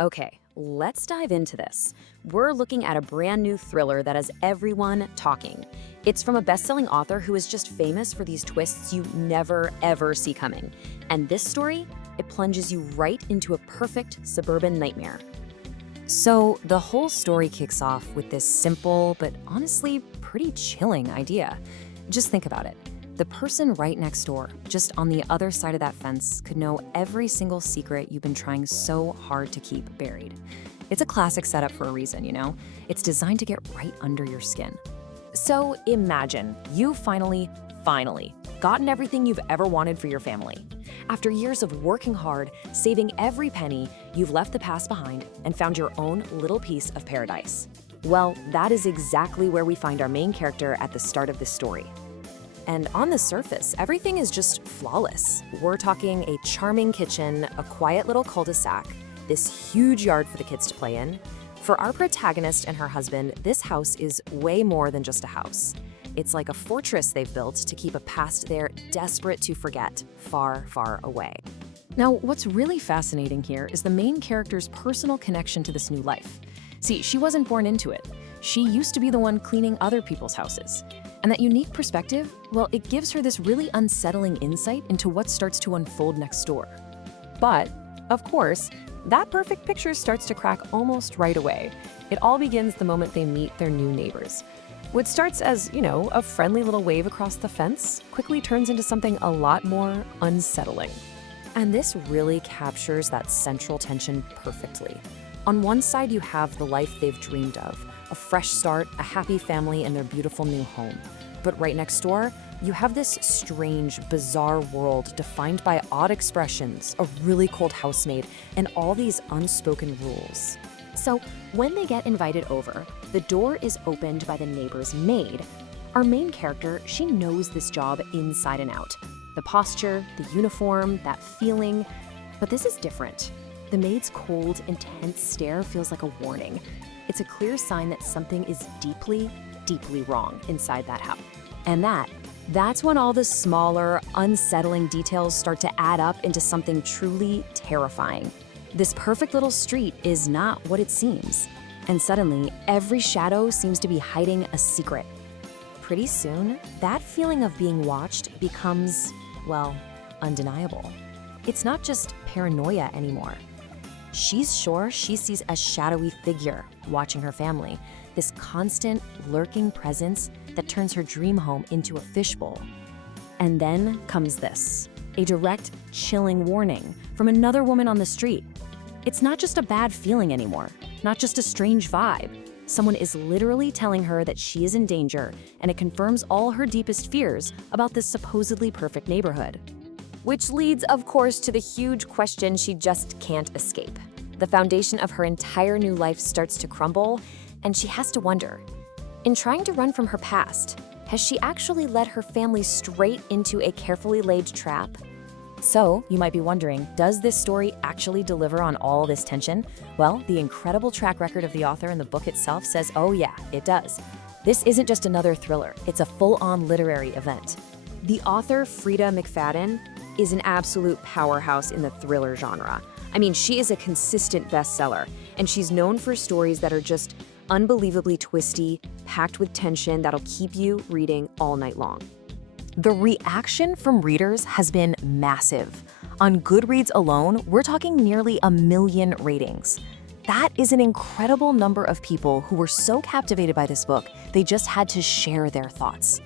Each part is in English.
Okay, let's dive into this. We're looking at a brand new thriller that has everyone talking. It's from a best-selling author who is just famous for these twists you never ever see coming. And this story, it plunges you right into a perfect suburban nightmare. So, the whole story kicks off with this simple but honestly pretty chilling idea. Just think about it. The person right next door, just on the other side of that fence, could know every single secret you've been trying so hard to keep buried. It's a classic setup for a reason, you know? It's designed to get right under your skin. So imagine you finally gotten everything you've ever wanted for your family. After years of working hard, saving every penny, you've left the past behind and found your own little piece of paradise. Well, that is exactly where we find our main character at the start of this story. And on the surface, everything is just flawless. We're talking a charming kitchen, a quiet little cul-de-sac, this huge yard for the kids to play in. For our protagonist and her husband, this house is way more than just a house. It's like a fortress they've built to keep a past they're desperate to forget, far, far away. Now, what's really fascinating here is the main character's personal connection to this new life. See, she wasn't born into it. She used to be the one cleaning other people's houses. And that unique perspective, well, it gives her this really unsettling insight into what starts to unfold next door. But, of course, that perfect picture starts to crack almost right away. It all begins the moment they meet their new neighbors. What starts as, a friendly little wave across the fence quickly turns into something a lot more unsettling. And this really captures that central tension perfectly. On one side, you have the life they've dreamed of, a fresh start, a happy family, and their beautiful new home. But right next door, you have this strange, bizarre world defined by odd expressions, a really cold housemaid, and all these unspoken rules. So when they get invited over, the door is opened by the neighbor's maid. Our main character, she knows this job inside and out. The posture, the uniform, that feeling. But this is different. The maid's cold, intense stare feels like a warning. It's a clear sign that something is deeply, deeply wrong inside that house. And that's when all the smaller, unsettling details start to add up into something truly terrifying. This perfect little street is not what it seems. And suddenly, every shadow seems to be hiding a secret. Pretty soon, that feeling of being watched becomes, well, undeniable. It's not just paranoia anymore. She's sure she sees a shadowy figure watching her family, this constant, lurking presence that turns her dream home into a fishbowl. And then comes this, a direct, chilling warning from another woman on the street. It's not just a bad feeling anymore, not just a strange vibe. Someone is literally telling her that she is in danger, and it confirms all her deepest fears about this supposedly perfect neighborhood. Which leads, of course, to the huge question she just can't escape. The foundation of her entire new life starts to crumble, and she has to wonder, in trying to run from her past, has she actually led her family straight into a carefully laid trap? So, you might be wondering, does this story actually deliver on all this tension? Well, the incredible track record of the author and the book itself says, oh yeah, it does. This isn't just another thriller, it's a full-on literary event. The author, Freida McFadden, is an absolute powerhouse in the thriller genre. I mean, she is a consistent bestseller, and she's known for stories that are just unbelievably twisty, packed with tension that'll keep you reading all night long. The reaction from readers has been massive. On Goodreads alone, we're talking nearly 1 million ratings. That is an incredible number of people who were so captivated by this book, they just had to share their thoughts.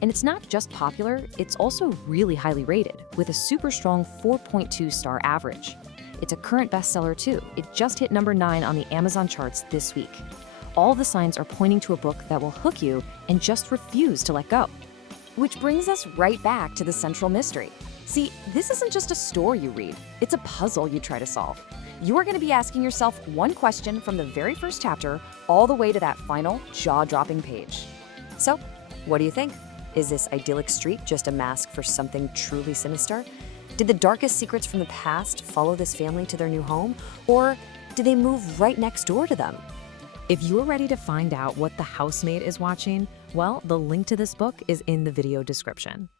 And it's not just popular, it's also really highly rated, with a super strong 4.2 star average. It's a current bestseller too. It just hit number 9 on the Amazon charts this week. All the signs are pointing to a book that will hook you and just refuse to let go. Which brings us right back to the central mystery. See, this isn't just a story you read, it's a puzzle you try to solve. You are going to be asking yourself one question from the very first chapter all the way to that final, jaw-dropping page. So, what do you think? Is this idyllic street just a mask for something truly sinister? Did the darkest secrets from the past follow this family to their new home? Or did they move right next door to them? If you're ready to find out what the housemaid is watching, well, the link to this book is in the video description.